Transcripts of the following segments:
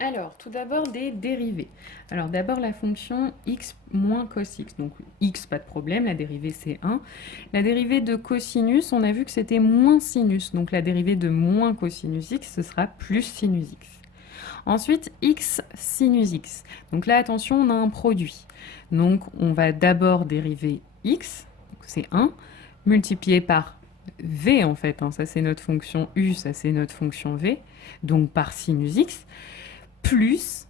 Alors, tout d'abord des dérivés. Alors d'abord la fonction x moins cos x. Donc x, pas de problème, la dérivée c'est 1. La dérivée de cosinus, on a vu que c'était moins sinus. Donc la dérivée de moins cosinus x, ce sera plus sinus x. Ensuite, x sinus x. Donc là, attention, on a un produit. Donc on va d'abord dériver x, c'est 1, multiplié par v en fait. Ça c'est notre fonction u, ça c'est notre fonction v. Donc par sinus x plus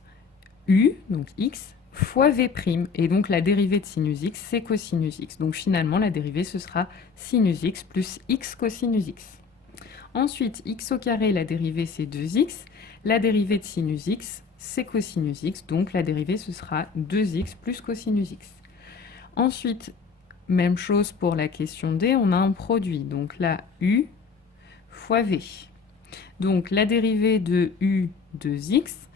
u, donc x, fois v'. Et donc la dérivée de sinus x, c'est cosinus x. Donc finalement, la dérivée, ce sera sinus x plus x cosinus x. Ensuite, x au carré, la dérivée, c'est 2x. La dérivée de sinus x, c'est cosinus x. Donc la dérivée, ce sera 2x plus cosinus x. Ensuite, même chose pour la question D, on a un produit. Donc là, u fois v. Donc la dérivée de u 2x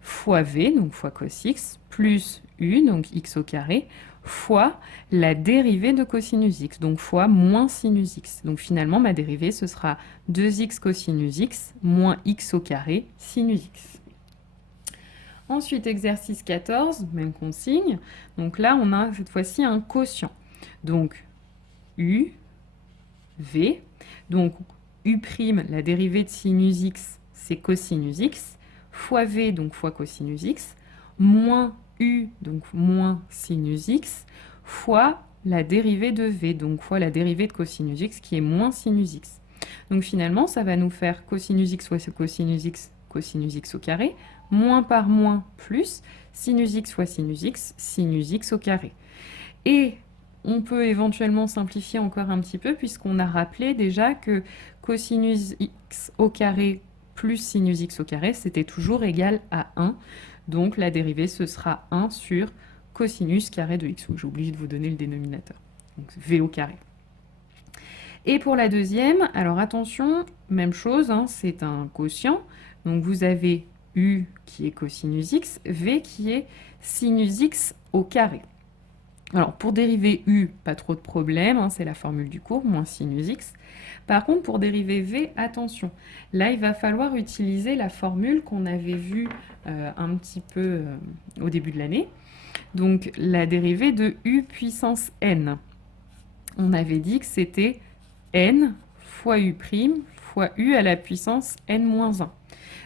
fois v, donc fois cos x, plus u, donc x au carré, fois la dérivée de cosinus x, donc fois moins sinus x. Donc finalement, ma dérivée, ce sera 2x cosinus x moins x au carré sinus x. Ensuite, exercice 14, même consigne. Donc là, on a cette fois-ci un quotient. Donc u, v. Donc u', la dérivée de sinus x, c'est cosinus x, fois v, donc fois cosinus x, moins u, donc moins sinus x, fois la dérivée de v, donc fois la dérivée de cosinus x, qui est moins sinus x. Donc finalement, ça va nous faire cosinus x fois cosinus x au carré, moins par moins plus, sinus x fois sinus x au carré. Et on peut éventuellement simplifier encore un petit peu puisqu'on a rappelé déjà que cosinus x au carré plus sinus x au carré, c'était toujours égal à 1. Donc la dérivée, ce sera 1 sur cosinus carré de x. J'ai oublié de vous donner le dénominateur. Donc v au carré. Et pour la deuxième, alors attention, même chose, c'est un quotient. Donc vous avez u qui est cosinus x, v qui est sinus x au carré. Alors, pour dériver u, pas trop de problème, c'est la formule du cours, moins sinus x. Par contre, pour dériver v, attention. Là, il va falloir utiliser la formule qu'on avait vue un petit peu au début de l'année. Donc, la dérivée de u puissance n. On avait dit que c'était n fois u' fois u à la puissance n-1.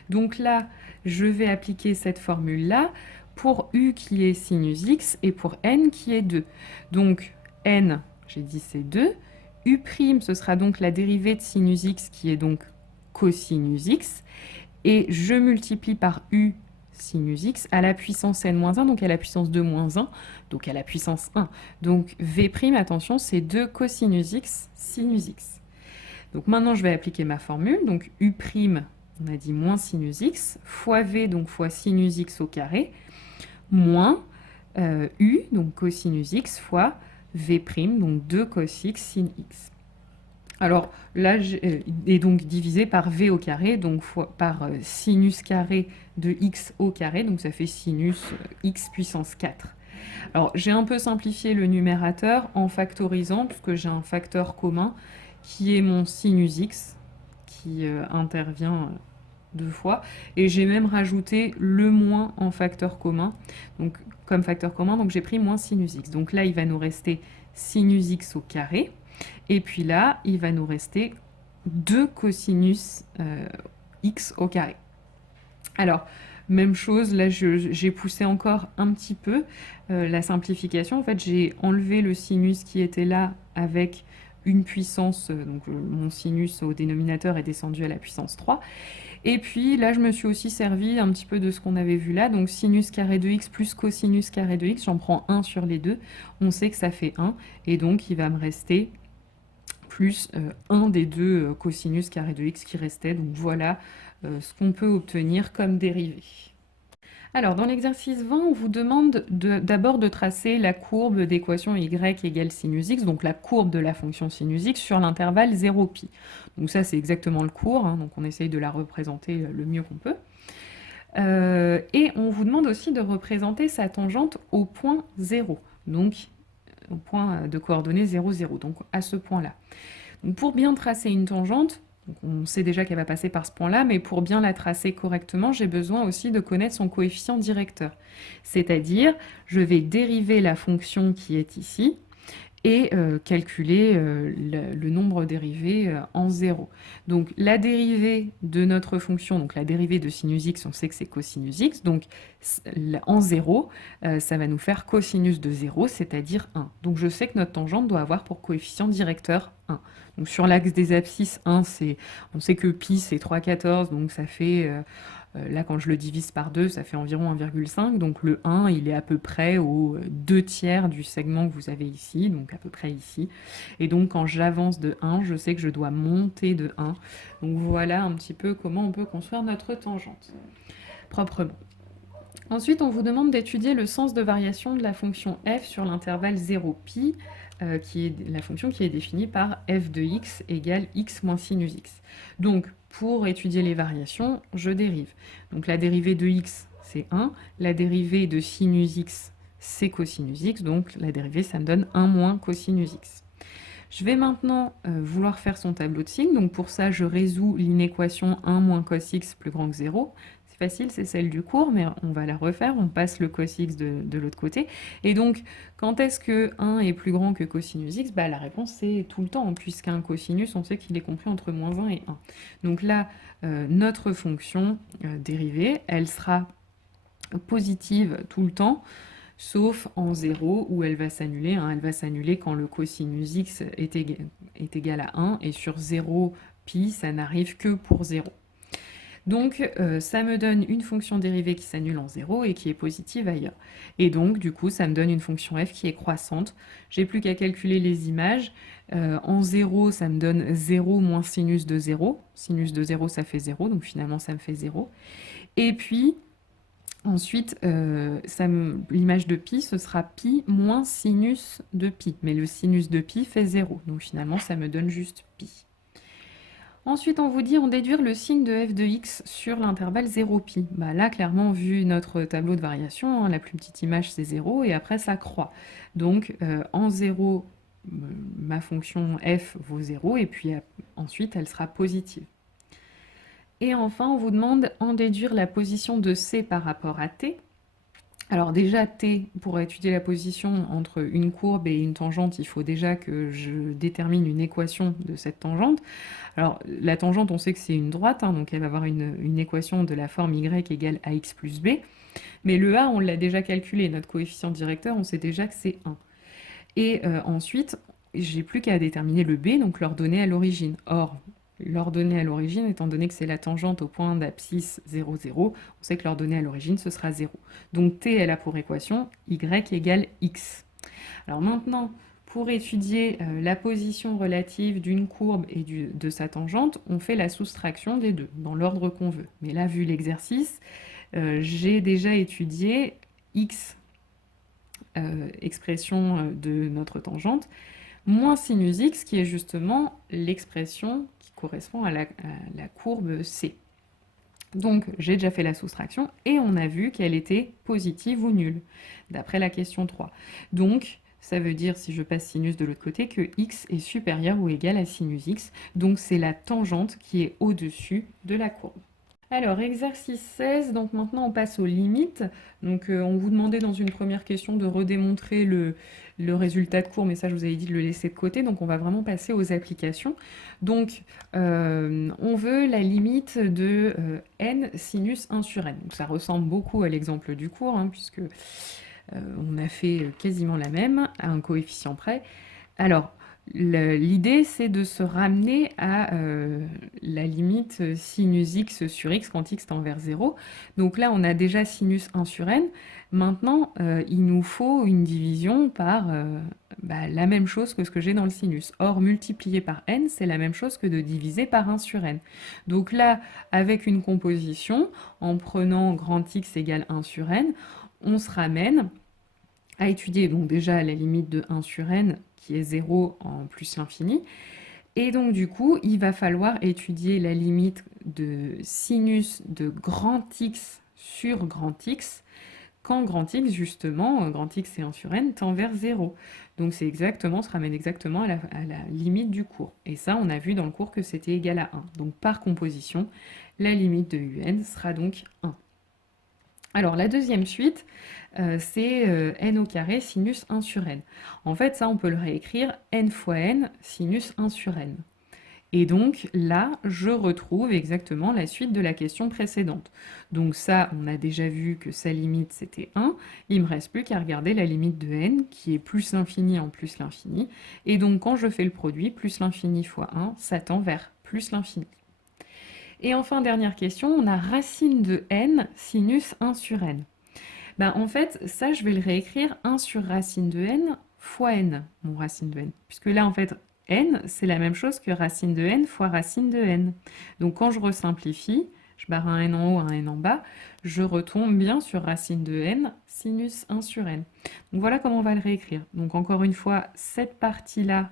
Donc là, je vais appliquer cette formule-là pour u qui est sinus x et pour n qui est 2. Donc n, j'ai dit c'est 2. U', ce sera donc la dérivée de sinus x qui est donc cosinus x. Et je multiplie par u sinus x à la puissance n-1, donc à la puissance 2 moins 1, donc à la puissance 1. Donc v', attention, c'est 2 cosinus x sinus x. Donc maintenant, je vais appliquer ma formule. Donc u', on a dit moins sinus x, fois v, donc fois sinus x au carré, moins u, donc cosinus x, fois v', donc 2 cos x sin x. Alors là, est donc divisé par v au carré, donc par sinus carré de x au carré, donc ça fait sinus x puissance 4. Alors j'ai un peu simplifié le numérateur en factorisant, puisque j'ai un facteur commun qui est mon sinus x, qui intervient 2 fois. Et j'ai même rajouté le moins en facteur commun, donc comme facteur commun, donc j'ai pris moins sinus x. Donc là, il va nous rester sinus x au carré. Et puis là, il va nous rester 2 cosinus x au carré. Alors, même chose, là j'ai poussé encore un petit peu la simplification. En fait, j'ai enlevé le sinus qui était là avec une puissance, donc mon sinus au dénominateur est descendu à la puissance 3. Et puis là, je me suis aussi servi un petit peu de ce qu'on avait vu là, donc sinus carré de x plus cosinus carré de x, j'en prends 1 sur les deux, on sait que ça fait 1, et donc il va me rester plus 1 des deux cosinus carré de x qui restait. Donc voilà ce qu'on peut obtenir comme dérivée. Alors, dans l'exercice 20, on vous demande d'abord de tracer la courbe d'équation y égale sinus x, donc la courbe de la fonction sinus x sur l'intervalle 0π. Donc ça, c'est exactement le cours, donc on essaye de la représenter le mieux qu'on peut. Et on vous demande aussi de représenter sa tangente au point 0, donc au point de coordonnées 0, 0, donc à ce point-là. Donc pour bien tracer une tangente, Donc, on sait déjà qu'elle va passer par ce point-là, mais pour bien la tracer correctement, j'ai besoin aussi de connaître son coefficient directeur. C'est-à-dire, je vais dériver la fonction qui est ici, et calculer le nombre dérivé en 0. Donc la dérivée de notre fonction, donc la dérivée de sinus x, on sait que c'est cosinus x, donc en 0, ça va nous faire cosinus de 0, c'est-à-dire 1. Donc je sais que notre tangente doit avoir pour coefficient directeur 1. Donc sur l'axe des abscisses, 1, on sait que pi c'est 3,14, donc ça fait... là, quand je le divise par 2, ça fait environ 1,5. Donc le 1, il est à peu près aux 2 tiers du segment que vous avez ici, donc à peu près ici. Et donc quand j'avance de 1, je sais que je dois monter de 1. Donc voilà un petit peu comment on peut construire notre tangente, proprement. Ensuite, on vous demande d'étudier le sens de variation de la fonction f sur l'intervalle 0pi, qui est la fonction qui est définie par f de x égale x moins sinus x. Donc, pour étudier les variations, je dérive. Donc la dérivée de x, c'est 1. La dérivée de sinus x, c'est cosinus x. Donc la dérivée, ça me donne 1 moins cosinus x. Je vais maintenant vouloir faire son tableau de signes. Donc pour ça, je résous l'inéquation 1 moins cos x plus grand que 0. C'est facile, c'est celle du cours, mais on va la refaire. On passe le cos x de l'autre côté. Et donc, quand est-ce que 1 est plus grand que cosinus x? La réponse, c'est tout le temps, puisqu'un cosinus, on sait qu'il est compris entre moins 1 et 1. Donc là, notre fonction dérivée, elle sera positive tout le temps, sauf en 0 où elle va s'annuler. Elle va s'annuler quand le cosinus x est égal à 1, et sur 0 pi, ça n'arrive que pour 0. Donc ça me donne une fonction dérivée qui s'annule en 0 et qui est positive ailleurs. Et donc du coup, ça me donne une fonction f qui est croissante. J'ai plus qu'à calculer les images. En 0, ça me donne 0 moins sinus de 0. Sinus de 0, ça fait 0, donc finalement ça me fait 0. Et puis... ensuite, l'image de pi, ce sera pi moins sinus de pi. Mais le sinus de pi fait 0. Donc finalement, ça me donne juste pi. Ensuite, on vous dit en déduire le signe de f de x sur l'intervalle 0pi. Là, clairement, vu notre tableau de variation, la plus petite image, c'est 0, et après, ça croît. Donc, en 0, ma fonction f vaut 0, et puis ensuite, elle sera positive. Et enfin, on vous demande en déduire la position de C par rapport à T. Alors déjà, T, pour étudier la position entre une courbe et une tangente, il faut déjà que je détermine une équation de cette tangente. Alors la tangente, on sait que c'est une droite, donc elle va avoir une équation de la forme y égale ax plus b. Mais le a, on l'a déjà calculé, notre coefficient directeur, on sait déjà que c'est 1. Et ensuite, j'ai plus qu'à déterminer le b, donc l'ordonnée à l'origine. Or, l'ordonnée à l'origine, étant donné que c'est la tangente au point d'abscisse 0, 0, on sait que l'ordonnée à l'origine, ce sera 0. Donc t, elle a pour équation y égale x. Alors maintenant, pour étudier la position relative d'une courbe et de sa tangente, on fait la soustraction des deux, dans l'ordre qu'on veut. Mais là, vu l'exercice, j'ai déjà étudié x, expression de notre tangente, moins sinus x, qui est justement l'expression qui correspond à la courbe C. Donc, j'ai déjà fait la soustraction, et on a vu qu'elle était positive ou nulle, d'après la question 3. Donc, ça veut dire, si je passe sinus de l'autre côté, que x est supérieur ou égal à sinus x, donc c'est la tangente qui est au-dessus de la courbe. Alors, exercice 16, donc maintenant on passe aux limites. Donc on vous demandait dans une première question de redémontrer le résultat de cours, mais ça je vous avais dit de le laisser de côté, donc on va vraiment passer aux applications. Donc on veut la limite de n sinus 1 sur n. Donc ça ressemble beaucoup à l'exemple du cours, puisque on a fait quasiment la même, à un coefficient près. Alors, l'idée, c'est de se ramener à la limite sinus x sur x quand x tend vers 0. Donc là, on a déjà sinus 1 sur n. Maintenant, il nous faut une division par la même chose que ce que j'ai dans le sinus. Or, multiplier par n, c'est la même chose que de diviser par 1 sur n. Donc là, avec une composition, en prenant grand x égale 1 sur n, on se ramène à étudier donc déjà la limite de 1 sur n, qui est 0 en plus l'infini. Et donc du coup, il va falloir étudier la limite de sinus de grand X sur grand X quand grand X, justement, grand X c'est 1 sur n, tend vers 0. Donc c'est exactement, on se ramène exactement à la limite du cours. Et ça, on a vu dans le cours que c'était égal à 1. Donc par composition, la limite de un sera donc 1. Alors la deuxième suite, c'est n au carré sinus 1 sur n. En fait, ça, on peut le réécrire n fois n sinus 1 sur n. Et donc là, je retrouve exactement la suite de la question précédente. Donc ça, on a déjà vu que sa limite, c'était 1. Il ne me reste plus qu'à regarder la limite de n, qui est plus l'infini en plus l'infini. Et donc quand je fais le produit, plus l'infini fois 1, ça tend vers plus l'infini. Et enfin, dernière question, on a racine de n sinus 1 sur n. Ben, en fait, ça, je vais le réécrire 1 sur racine de n fois n, mon racine de n. Puisque là, en fait, n, c'est la même chose que racine de n fois racine de n. Donc quand je resimplifie, je barre un n en haut, un n en bas, je retombe bien sur racine de n sinus 1 sur n. Donc voilà comment on va le réécrire. Donc encore une fois, cette partie-là,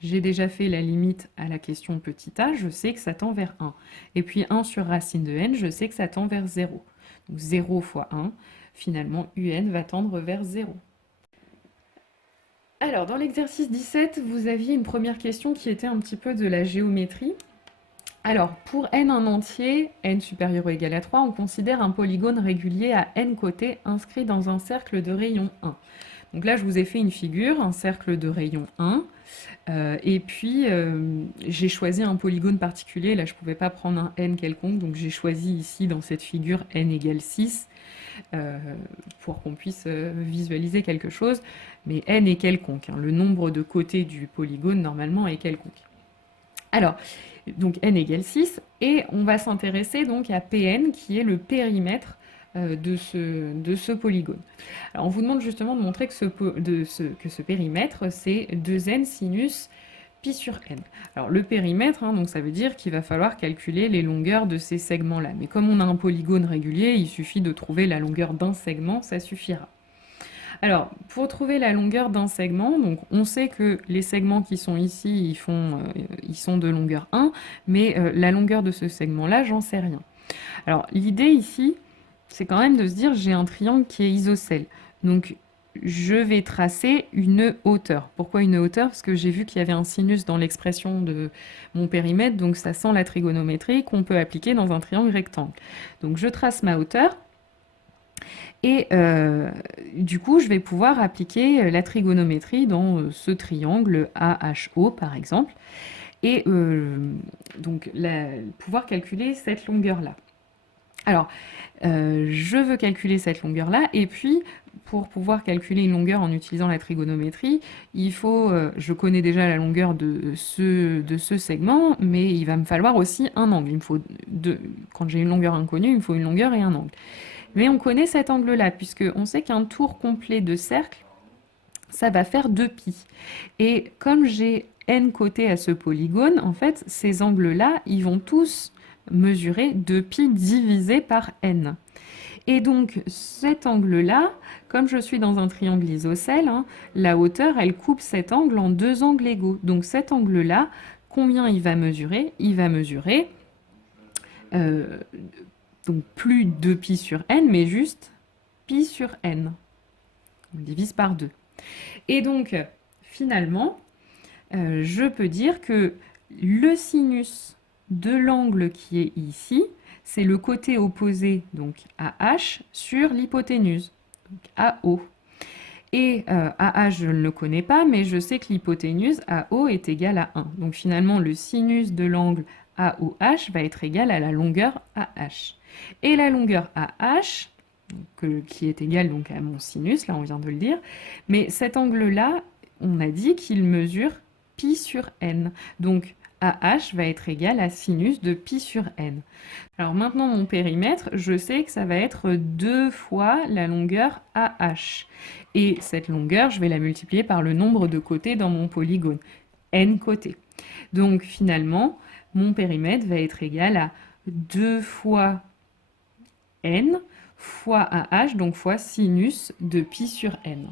j'ai déjà fait la limite à la question petit a, je sais que ça tend vers 1. Et puis 1 sur racine de n, je sais que ça tend vers 0. Donc 0 fois 1, finalement, un va tendre vers 0. Alors, dans l'exercice 17, vous aviez une première question qui était un petit peu de la géométrie. Alors, pour n un entier, n supérieur ou égal à 3, on considère un polygone régulier à n côtés inscrit dans un cercle de rayon 1. Donc là, je vous ai fait une figure, un cercle de rayon 1. Et puis, j'ai choisi un polygone particulier. Là, je ne pouvais pas prendre un n quelconque, donc j'ai choisi ici, dans cette figure, n égale 6, pour qu'on puisse visualiser quelque chose. Mais n est quelconque, hein. Le nombre de côtés du polygone, normalement, est quelconque. Alors, donc n égale 6, et on va s'intéresser donc à Pn, qui est le périmètre de ce polygone. Alors, on vous demande justement de montrer que ce périmètre, c'est 2n sinus pi sur n. Alors, le périmètre, hein, donc ça veut dire qu'il va falloir calculer les longueurs de ces segments-là. Mais comme on a un polygone régulier, il suffit de trouver la longueur d'un segment, ça suffira. Alors, pour trouver la longueur d'un segment, donc on sait que les segments qui sont ici, ils sont de longueur 1, mais la longueur de ce segment-là, j'en sais rien. Alors, l'idée ici, c'est quand même de se dire, j'ai un triangle qui est isocèle. Donc, je vais tracer une hauteur. Pourquoi une hauteur? Parce que j'ai vu qu'il y avait un sinus dans l'expression de mon périmètre, donc ça sent la trigonométrie qu'on peut appliquer dans un triangle rectangle. Donc, je trace ma hauteur. Et du coup, je vais pouvoir appliquer la trigonométrie dans ce triangle AHO, par exemple, et donc pouvoir calculer cette longueur-là. Alors, je veux calculer cette longueur-là, et puis, pour pouvoir calculer une longueur en utilisant la trigonométrie, il faut, je connais déjà la longueur de ce segment, mais il va me falloir aussi un angle. Il me faut quand j'ai une longueur inconnue, il me faut une longueur et un angle. Mais on connaît cet angle-là, puisqu'on sait qu'un tour complet de cercle, ça va faire 2π. Et comme j'ai n côtés à ce polygone, en fait, ces angles-là, ils vont tous mesurer 2π divisé par n. Et donc, cet angle-là, comme je suis dans un triangle isocèle, hein, la hauteur, elle coupe cet angle en deux angles égaux. Donc cet angle-là, combien il va mesurer? Il va mesurer donc plus 2π sur n, mais juste π sur n. On divise par 2. Et donc, finalement, je peux dire que le sinus de l'angle qui est ici, c'est le côté opposé donc à H sur l'hypoténuse, donc AO. Et AH, je ne le connais pas, mais je sais que l'hypoténuse AO est égale à 1. Donc finalement, le sinus de l'angle AOH va être égal à la longueur AH. Et la longueur AH, qui est égale donc à mon sinus, là on vient de le dire, mais cet angle-là, on a dit qu'il mesure π sur n. Donc AH va être égal à sinus de π sur n. Alors maintenant, mon périmètre, je sais que ça va être 2 fois la longueur AH. Et cette longueur, je vais la multiplier par le nombre de côtés dans mon polygone, n côtés. Donc finalement, mon périmètre va être égal à 2 fois n fois AH, donc fois sinus de π sur n.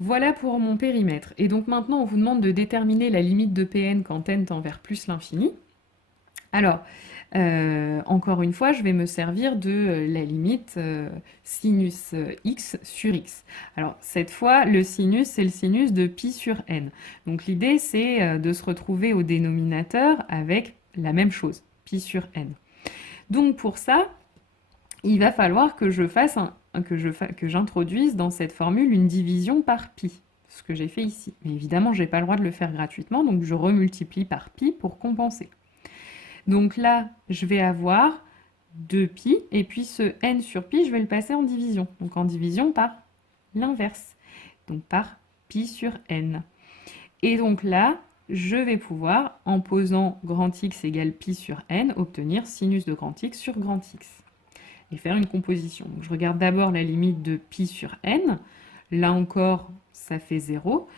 Voilà pour mon périmètre. Et donc maintenant, on vous demande de déterminer la limite de Pn quand n tend vers plus l'infini. Alors, Encore une fois, je vais me servir de la limite sinus x sur x. Alors cette fois, le sinus, c'est le sinus de pi sur n. Donc l'idée, c'est de se retrouver au dénominateur avec la même chose, pi sur n. Donc pour ça, il va falloir que j'introduise dans cette formule une division par pi, ce que j'ai fait ici. Mais évidemment, je n'ai pas le droit de le faire gratuitement, donc je remultiplie par pi pour compenser. Donc là, je vais avoir 2pi, et puis ce n sur pi, je vais le passer en division. Donc en division par l'inverse, donc par pi sur n. Et donc là, je vais pouvoir, en posant grand X égale pi sur n, obtenir sinus de grand X sur grand X. Et faire une composition. Donc je regarde d'abord la limite de pi sur n. Là encore, ça fait 0.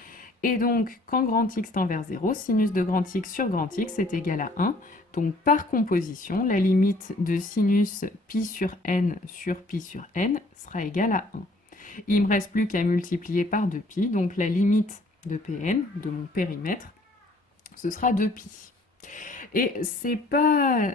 Et donc, quand grand X tend vers 0, sinus de grand X sur grand X est égal à 1. Donc, par composition, la limite de sinus pi sur n sera égale à 1. Il ne me reste plus qu'à multiplier par 2pi. Donc, la limite de Pn, de mon périmètre, ce sera 2pi. Et c'est pas...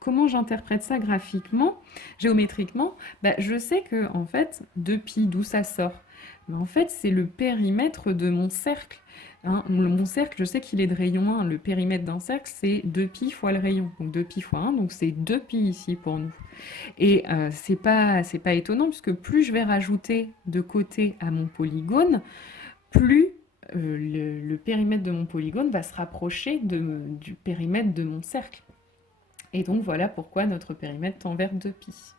Comment j'interprète ça graphiquement, géométriquement? Je sais que, en fait, 2pi, d'où ça sort? Mais en fait, c'est le périmètre de mon cercle. Hein. Mon cercle, je sais qu'il est de rayon 1. Le périmètre d'un cercle, c'est 2pi fois le rayon. Donc 2pi fois 1, donc c'est 2pi ici pour nous. Et c'est pas étonnant, puisque plus je vais rajouter de côté à mon polygone, plus le périmètre de mon polygone va se rapprocher du périmètre de mon cercle. Et donc voilà pourquoi notre périmètre tend vers 2pi.